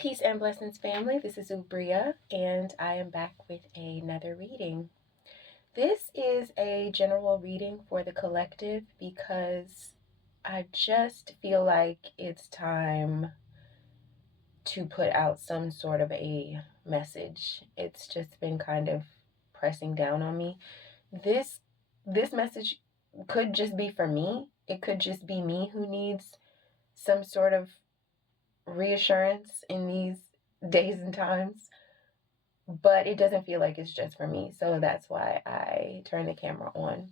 Peace and blessings, family. This is Ubria, and I am back with another reading. This is a general reading for the collective because I just feel like it's time to put out some sort of a message. It's just been kind of pressing down on me. This message could just be for me. It could just be me who needs some sort of reassurance in these days and times, but it doesn't feel like it's just for me. So that's why I turned the camera on.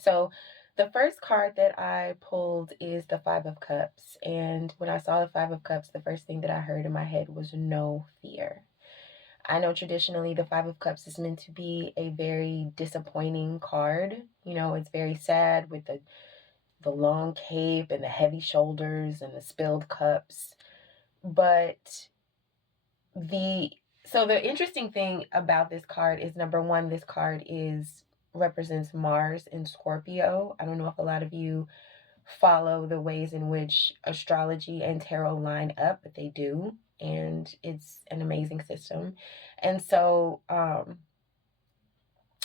So the first card that I pulled is the Five of Cups. And when I saw the Five of Cups, the first thing that I heard in my head was no fear. I know traditionally the Five of Cups is meant to be a very disappointing card. You know, it's very sad with the long cape and the heavy shoulders and the spilled cups. But the the interesting thing about this card is, number one, this card is represents Mars in Scorpio. I don't know if a lot of you follow the ways in which astrology and tarot line up, but they do, and it's an amazing system. And so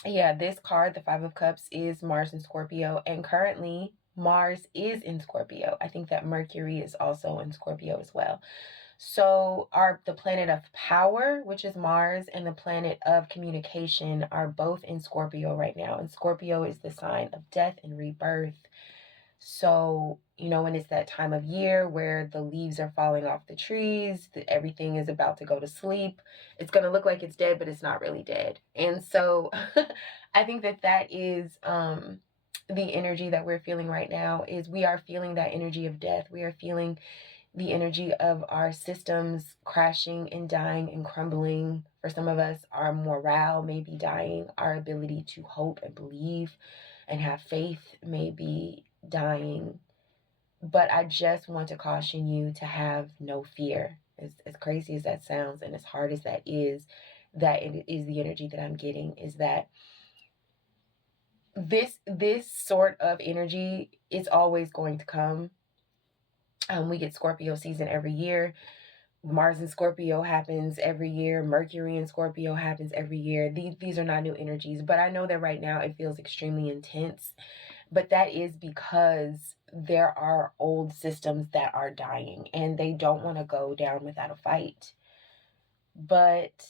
yeah, this card, the Five of Cups, is Mars in Scorpio, and currently Mars is in Scorpio. I think that Mercury is also in Scorpio as well. So the planet of power, which is Mars, and the planet of communication are both in Scorpio right now. And Scorpio is the sign of death and rebirth. So, you know, when it's that time of year where the leaves are falling off the trees, everything is about to go to sleep. It's going to look like it's dead, but it's not really dead. And so I think that is the energy that we're feeling right now. Is we are feeling that energy of death. We are feeling the energy of our systems crashing and dying and crumbling. For some of us, our morale may be dying. Our ability to hope and believe and have faith may be dying. But I just want to caution you to have no fear. As crazy as that sounds and as hard as that is it is the energy that I'm getting, is that this sort of energy is always going to come. We get Scorpio season every year. Mars in Scorpio happens every year. Mercury in Scorpio happens every year. These are not new energies, but I know that right now it feels extremely intense. But that is because there are old systems that are dying and they don't want to go down without a fight. But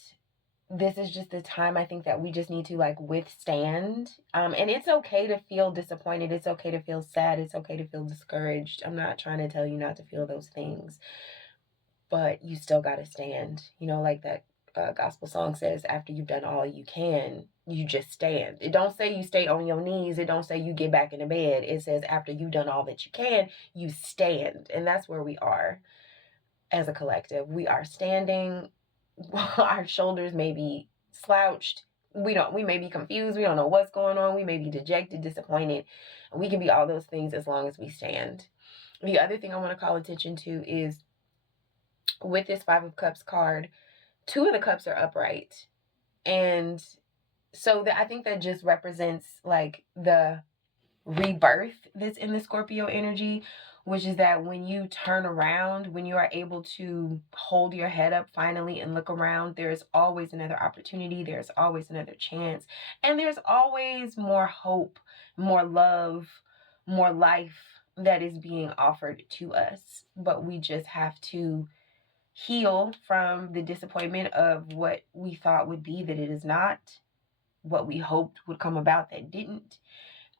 this is just the time I think that we just need to withstand. And it's okay to feel disappointed. It's okay to feel sad. It's okay to feel discouraged. I'm not trying to tell you not to feel those things, but you still got to stand. You know, like that gospel song says, after you've done all you can, you just stand. It don't say you stay on your knees. It don't say you get back in the bed. It says after you've done all that you can, you stand. And that's where we are as a collective. We are standing. Our shoulders may be slouched. We may be confused. We don't know what's going on. We may be dejected, disappointed. We can be all those things as long as we stand. The other thing I want to call attention to is, with this Five of Cups card, two of the cups are upright. And so I think that just represents like the rebirth that's in the Scorpio energy, which is that when you turn around, when you are able to hold your head up finally and look around, there's always another opportunity, there's always another chance, and there's always more hope, more love, more life that is being offered to us. But we just have to heal from the disappointment of what we thought would be that it is not, what we hoped would come about that didn't.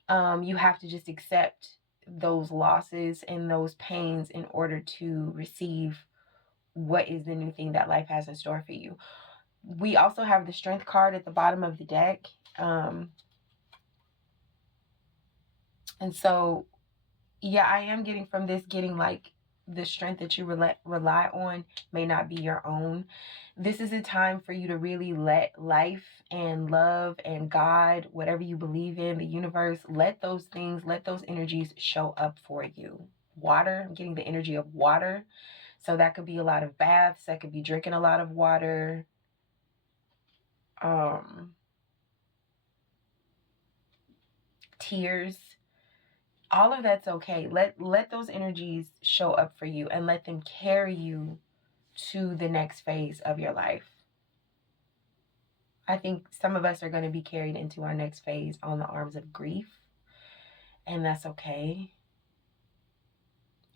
You have to just accept those losses and those pains in order to receive what is the new thing that life has in store for you. We also have the Strength card at the bottom of the deck. And so, yeah, I am getting like the strength that you rely on may not be your own. This is a time for you to really let life and love and God, whatever you believe in, the universe, let those energies show up for you. Water, I'm getting the energy of water. So that could be a lot of baths, that could be drinking a lot of water. Tears. All of that's okay. Let those energies show up for you and let them carry you to the next phase of your life. I think some of us are going to be carried into our next phase on the arms of grief, and that's okay.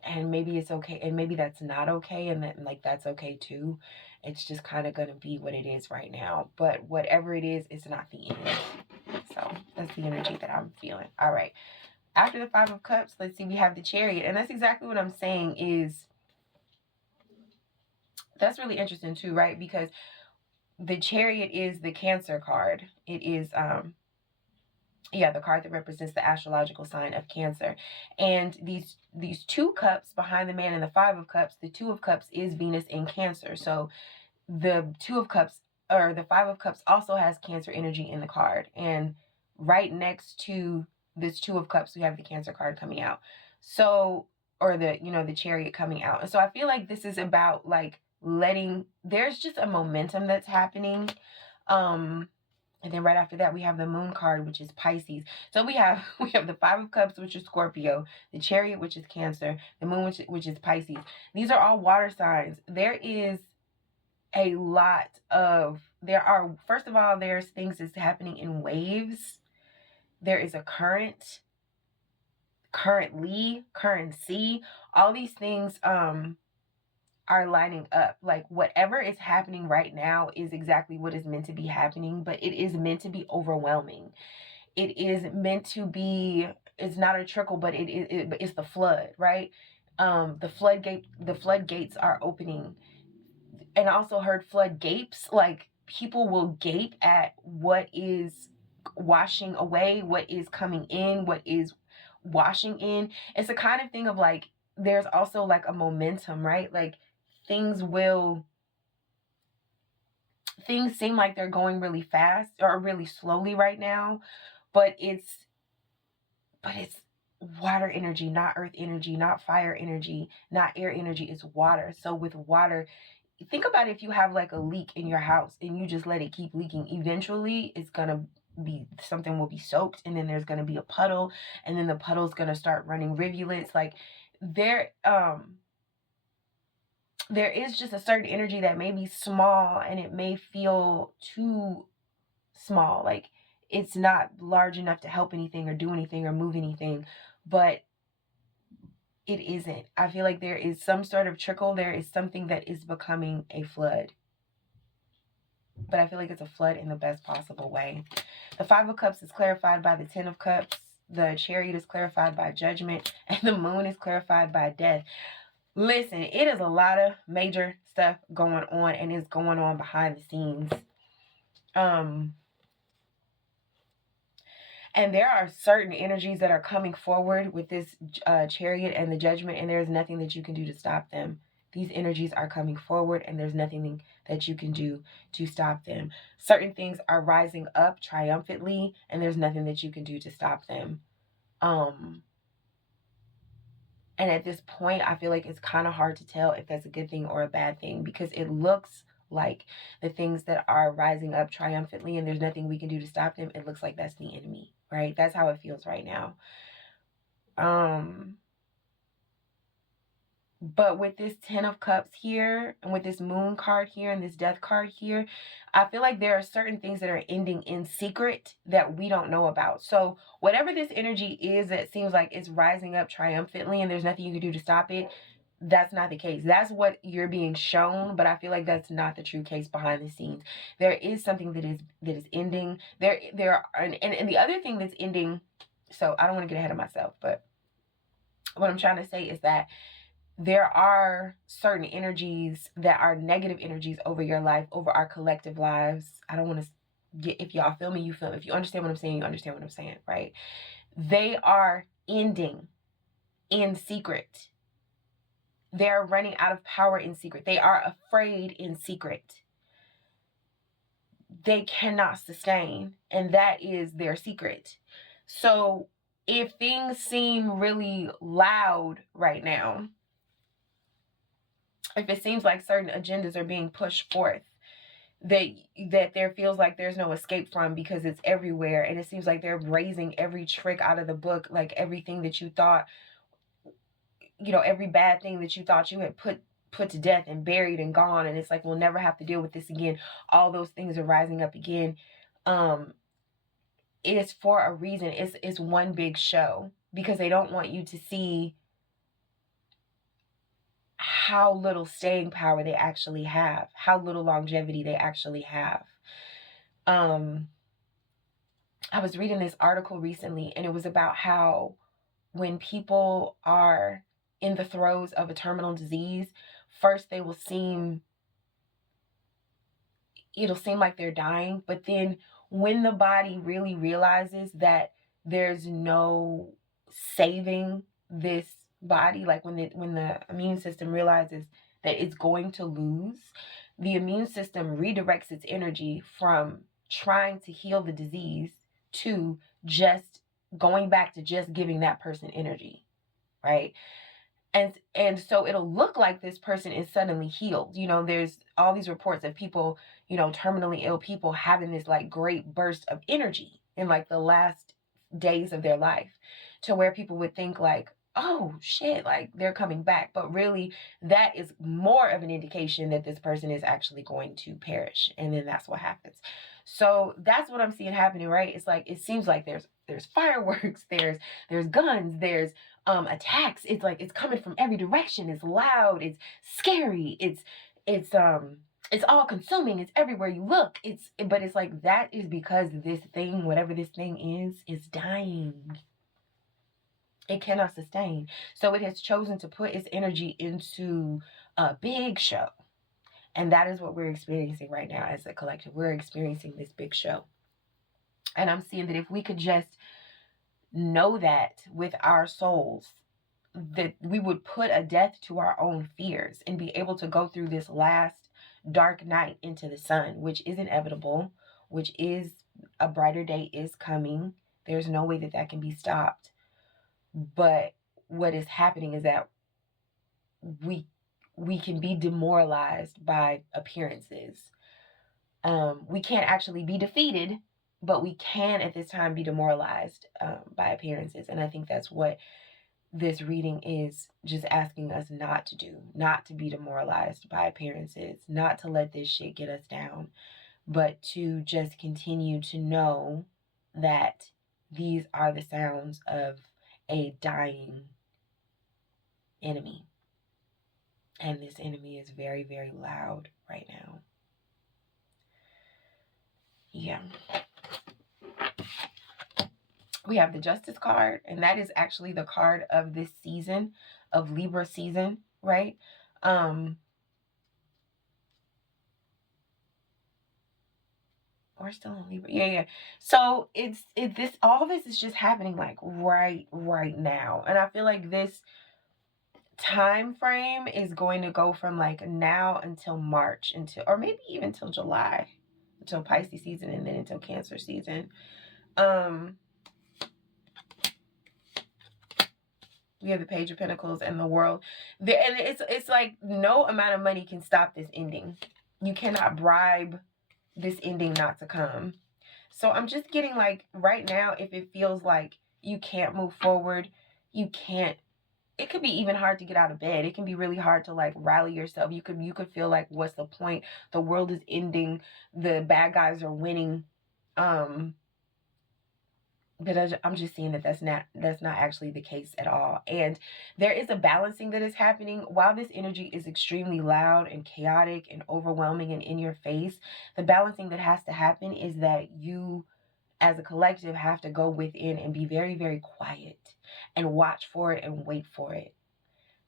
And maybe it's okay, and maybe that's not okay, and that, like, that's okay too. It's just kind of going to be what it is right now. But whatever it is, it's not the end. So that's the energy that I'm feeling. All right. After the Five of Cups, let's see, we have the Chariot. And that's exactly what I'm saying is, that's really interesting too, right? Because the Chariot is the Cancer card. It is, the card that represents the astrological sign of Cancer. And these two cups behind the man and the Five of Cups, the Two of Cups is Venus in Cancer. So the Two of Cups, or the Five of Cups, also has Cancer energy in the card. And right next to this Two of Cups, we have the Cancer card coming out. So, or the, the Chariot coming out. And so I feel like this is about, like, there's just a momentum that's happening. And then right after that, we have the Moon card, which is Pisces. So we have the Five of Cups, which is Scorpio, the Chariot, which is Cancer, the Moon, which is Pisces. These are all water signs. There is a lot of, first of all, there's things that's happening in waves. There is a currency, all these things are lining up. Like, whatever is happening right now is exactly what is meant to be happening, but it is meant to be overwhelming. It is meant to be, it's not a trickle, but it's the flood, right? The floodgates are opening. And I also heard floodgates, like, people will gape at what is washing away, what is coming in, what is washing in. It's a kind of thing of, like, there's also like a momentum, right? Like, things seem like they're going really fast or really slowly right now, but it's water energy, not earth energy, not fire energy, not air energy. It's water. So with water, think about if you have like a leak in your house and you just let it keep leaking. Eventually, it's gonna be, something will be soaked, and then there's gonna be a puddle, and then the puddle's gonna start running rivulets. Like, there is just a certain energy that may be small, and it may feel too small, like it's not large enough to help anything or do anything or move anything, but it isn't. I feel like there is some sort of trickle. There is something that is becoming a flood, but I feel like it's a flood in the best possible way. The Five of Cups is clarified by the Ten of Cups. The Chariot is clarified by Judgment, and the Moon is clarified by Death. Listen, it is a lot of major stuff going on, and it's going on behind the scenes. And there are certain energies that are coming forward with this Chariot and the Judgment, and there's nothing that you can do to stop them. These energies are coming forward, and there's nothing that you can do to stop them. Certain things are rising up triumphantly, and there's nothing that you can do to stop them. And at this point, I feel like it's kind of hard to tell if that's a good thing or a bad thing, because it looks like the things that are rising up triumphantly and there's nothing we can do to stop them, it looks like that's the enemy, right? That's how it feels right now. But with this Ten of Cups here, and with this Moon card here, and this Death card here, I feel like there are certain things that are ending in secret that we don't know about. So whatever this energy is that seems like it's rising up triumphantly and there's nothing you can do to stop it, that's not the case. That's what you're being shown, but I feel like that's not the true case behind the scenes. There is something that is ending. And the other thing that's ending, so I don't want to get ahead of myself, but what I'm trying to say is that there are certain energies that are negative energies over your life, over our collective lives. I don't want to get, if y'all feel me, you feel me. If you understand what I'm saying, you understand what I'm saying, right? They are ending in secret. They're running out of power in secret. They are afraid in secret. They cannot sustain, and that is their secret. So if things seem really loud right now, if it seems like certain agendas are being pushed forth that there feels like there's no escape from because it's everywhere, and it seems like they're raising every trick out of the book, like everything that you thought, every bad thing that you thought you had put put to death and buried and gone, and it's like we'll never have to deal with this again. All those things are rising up again. It is for a reason. It's one big show, because they don't want you to see how little staying power they actually have, how little longevity they actually have. I was reading this article recently, and it was about how when people are in the throes of a terminal disease, first it'll seem like they're dying, but then when the body really realizes that there's no saving this body, like when the immune system realizes that it's going to lose, the immune system redirects its energy from trying to heal the disease to just going back to just giving that person energy, right? And so it'll look like this person is suddenly healed. There's all these reports of people, terminally ill people having this like great burst of energy in like the last days of their life, to where people would think like, oh shit, like they're coming back. But really, that is more of an indication that this person is actually going to perish. And then that's what happens. So that's what I'm seeing happening, right? It's like, it seems like there's fireworks, there's guns, there's attacks. It's like it's coming from every direction. It's loud, it's scary, it's all consuming, it's everywhere you look. But it's like, that is because this thing, whatever this thing is dying. It cannot sustain. So it has chosen to put its energy into a big show. And that is what we're experiencing right now as a collective. We're experiencing this big show. And I'm seeing that if we could just know that with our souls, that we would put a death to our own fears and be able to go through this last dark night into the sun, which is inevitable, which is a brighter day is coming. There's no way that that can be stopped. But what is happening is that we can be demoralized by appearances. We can't actually be defeated, but we can at this time be demoralized by appearances. And I think that's what this reading is just asking us not to do, not to be demoralized by appearances, not to let this shit get us down, but to just continue to know that these are the sounds of a dying enemy. And this enemy is very, very loud right now. Yeah. We have the Justice card, and that is actually the card of this season, of Libra season, right? We're still in Libra. Yeah. So all this is just happening like right now. And I feel like this time frame is going to go from like now until March, or maybe even till July, until Pisces season, and then until Cancer season. We have the Page of Pentacles and the World. And it's like no amount of money can stop this ending. You cannot bribe this ending not to come. So I'm just getting like right now, if it feels like you can't move forward, you can't. It could be even hard to get out of bed. It can be really hard to like rally yourself. You could feel like, what's the point? The world is ending. The bad guys are winning. But I'm just seeing that that's not actually the case at all. And there is a balancing that is happening. While this energy is extremely loud and chaotic and overwhelming and in your face, the balancing that has to happen is that you as a collective have to go within and be very, very quiet and watch for it and wait for it.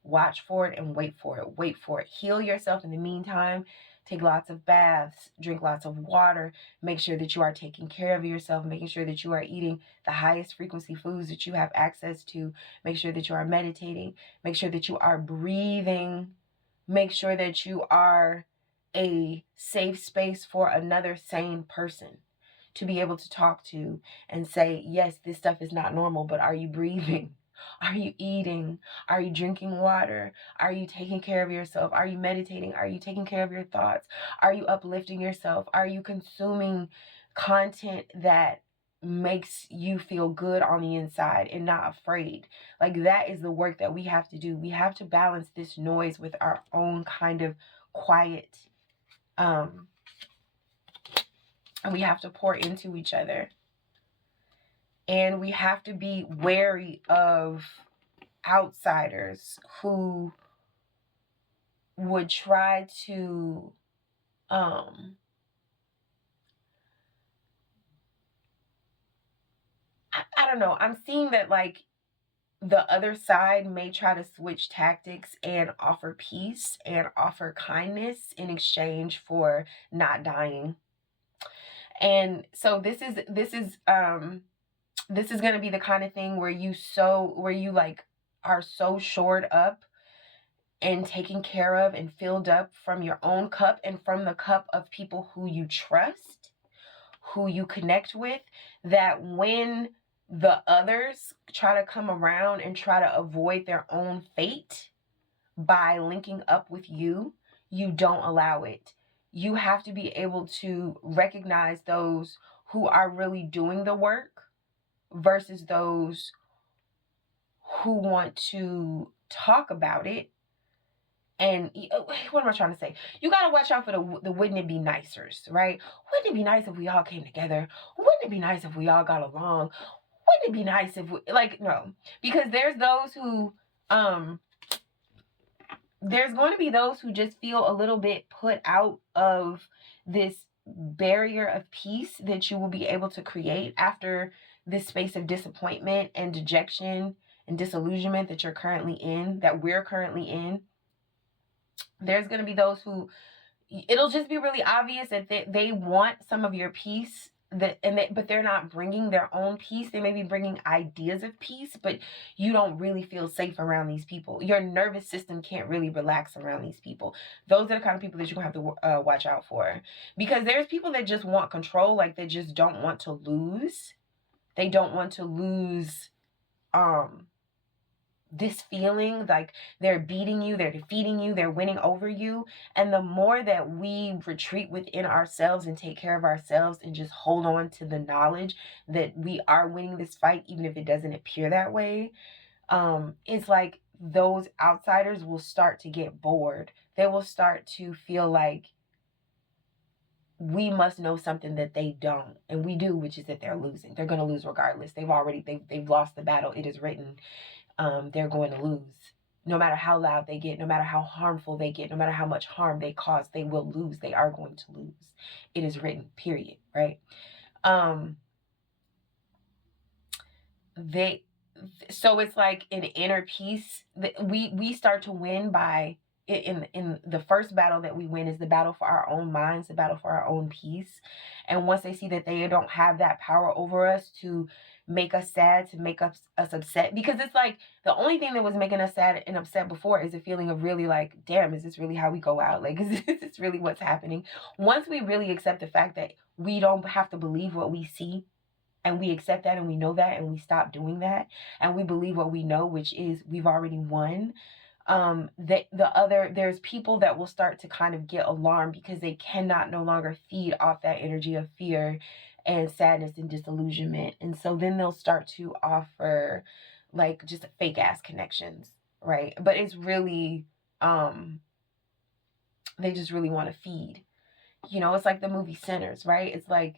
Watch for it and wait for it. Wait for it. Heal yourself in the meantime. Take lots of baths, drink lots of water, make sure that you are taking care of yourself, making sure that you are eating the highest frequency foods that you have access to, make sure that you are meditating, make sure that you are breathing, make sure that you are a safe space for another sane person to be able to talk to and say, yes, this stuff is not normal, but are you breathing? Are you eating? Are you drinking water? Are you taking care of yourself? Are you meditating? Are you taking care of your thoughts? Are you uplifting yourself? Are you consuming content that makes you feel good on the inside and not afraid. Like, that is the work that we have to do. We have to balance this noise with our own kind of quiet, and we have to pour into each other. And we have to be wary of outsiders who would try to I don't know. I'm seeing that, like, the other side may try to switch tactics and offer peace and offer kindness in exchange for not dying. And so this is going to be the kind of thing where you like are so shored up and taken care of and filled up from your own cup and from the cup of people who you trust, who you connect with, that when the others try to come around and try to avoid their own fate by linking up with you, you don't allow it. You have to be able to recognize those who are really doing the work versus those who want to talk about it. And what am I trying to say? You got to watch out for the wouldn't it be nicers, right? Wouldn't it be nice if we all came together? Wouldn't it be nice if we all got along? Wouldn't it be nice if we, like, no. Because there's those who, there's going to be those who just feel a little bit put out of this barrier of peace that you will be able to create after this space of disappointment and dejection and disillusionment that you're currently in, that we're currently in. There's going to be those who, it'll just be really obvious that they want some of your peace, but they're not bringing their own peace. They may be bringing ideas of peace, but you don't really feel safe around these people. Your nervous system can't really relax around these people. Those are the kind of people that you're going to have to watch out for, because there's people that just want control. Like, they just don't want to lose. They don't want to lose this feeling like they're beating you, they're defeating you, they're winning over you. And the more that we retreat within ourselves and take care of ourselves and just hold on to the knowledge that we are winning this fight, even if it doesn't appear that way, it's like those outsiders will start to get bored. They will start to feel like we must know something that they don't, and we do, which is that they're losing. They're going to lose regardless. They've lost the battle. It is written. They're going to lose. No matter how loud they get, no matter how harmful they get, no matter how much harm they cause, they will lose. They are going to lose. It is written, period, right? So it's like an inner peace that we start to win by, in the first battle that we win is the battle for our own minds, the battle for our own peace. And once they see that they don't have that power over us to make us sad, to make us upset, because it's like the only thing that was making us sad and upset before is a feeling of really like, damn, is this really how we go out? Like, is this really what's happening? Once we really accept the fact that we don't have to believe what we see, and we accept that and we know that, and we stop doing that, and we believe what we know, which is we've already won, there's people that will start to kind of get alarmed because they cannot no longer feed off that energy of fear and sadness and disillusionment. And so then they'll start to offer like just fake ass connections, right? But it's really, they just really want to feed. You know, it's like the movie Sinners, right? It's like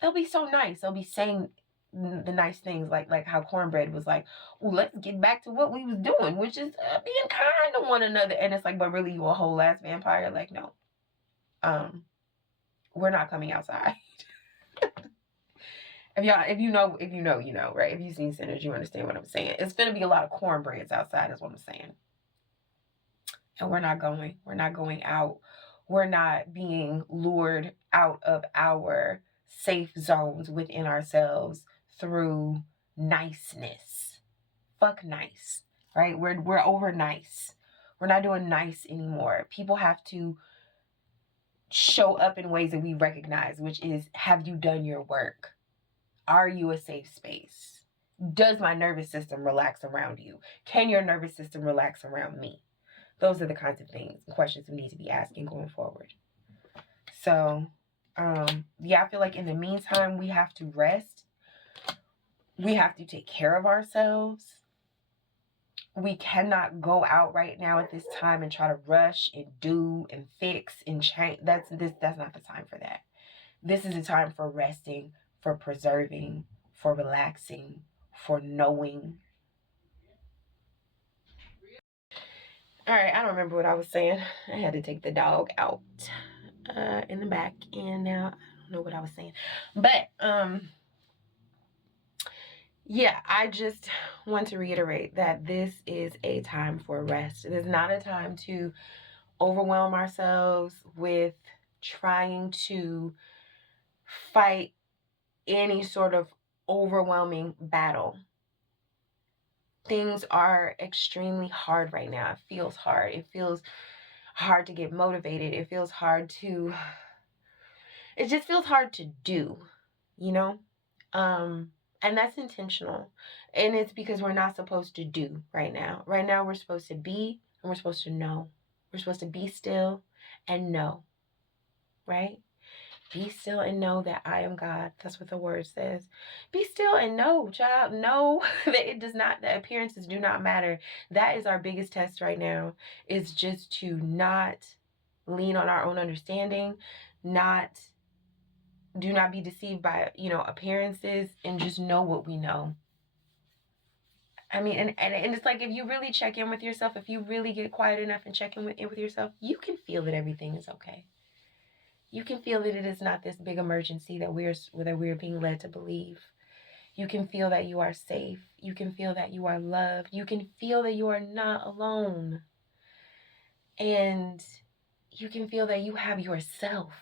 they'll be so nice. They'll be saying the nice things, like how Cornbread was like, well, let's get back to what we was doing, which is being kind to one another. And it's like, but really, you a whole ass vampire? Like, no, we're not coming outside. If you know, you know, right? If you've seen Sinners, you understand what I'm saying. It's gonna be a lot of cornbreads outside, is what I'm saying. And we're not going out. We're not being lured out of our safe zones within ourselves through niceness. Fuck nice, right? We're over nice. We're not doing nice anymore. People have to show up in ways that we recognize, which is, have you done your work? Are you a safe space? Does my nervous system relax around you? Can your nervous system relax around me? Those are the kinds of things and questions we need to be asking going forward. So Yeah, I feel like in the meantime, we have to rest. We have to take care of ourselves. We cannot go out right now at this time and try to rush and do and fix and change. That's not the time for that. This is a time for resting, for preserving, for relaxing, for knowing. All right, I don't remember what I was saying. I had to take the dog out in the back, and now I don't know what I was saying. But yeah, I just want to reiterate that this is a time for rest. It is not a time to overwhelm ourselves with trying to fight any sort of overwhelming battle. Things are extremely hard right now. It feels hard. It feels hard to get motivated. It feels hard to, it just feels hard to do, you know? And that's intentional. And it's because we're not supposed to do right now. Right now, we're supposed to be and we're supposed to know. We're supposed to be still and know, right? Be still and know that I am God. That's what the word says. Be still and know, child. Know that it does not, that appearances do not matter. That is our biggest test right now, is just to not lean on our own understanding, do not be deceived by, appearances, and just know what we know. I mean, and it's like, if you really check in with yourself, if you really get quiet enough and check in with yourself, you can feel that everything is okay. You can feel that it is not this big emergency that we're being led to believe. You can feel that you are safe. You can feel that you are loved. You can feel that you are not alone. And you can feel that you have yourself.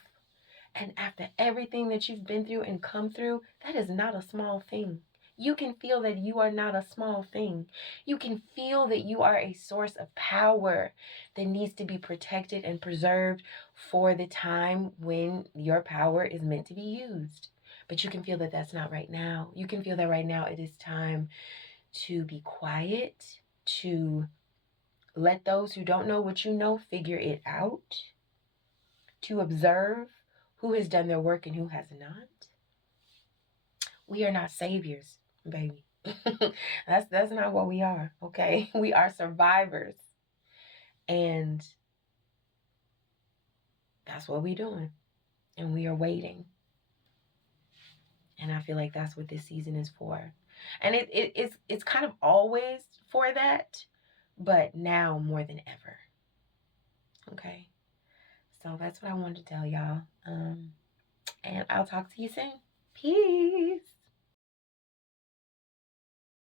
And after everything that you've been through and come through, that is not a small thing. You can feel that you are not a small thing. You can feel that you are a source of power that needs to be protected and preserved for the time when your power is meant to be used. But you can feel that that's not right now. You can feel that right now it is time to be quiet, to let those who don't know what you know figure it out, to observe who has done their work and who has not. We are not saviors, baby. That's not what we are, okay? We are survivors. And that's what we're doing. And we are waiting. And I feel like that's what this season is for. And it's kind of always for that, but now more than ever. Okay? So that's what I wanted to tell y'all. And I'll talk to you soon. Peace.